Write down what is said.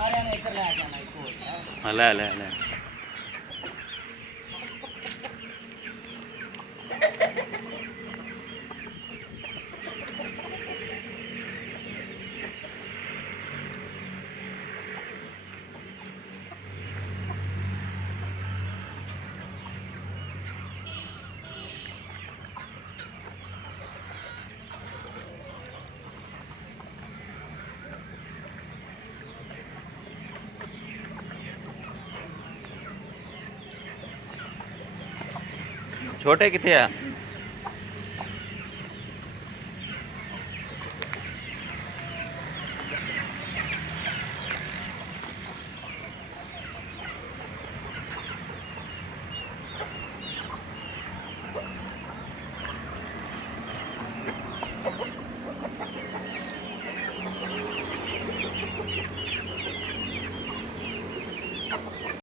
ਸਾਰਿਆਂ ਨੇ ਇੱਧਰ ਲੈ ਜਾਣਾ ਇੱਕ ਹੋਰ ਹਾਂ ਲੈ ਲੈ ਲੈ। ਛੋਟੇ ਕਿੱਥੇ ਆ?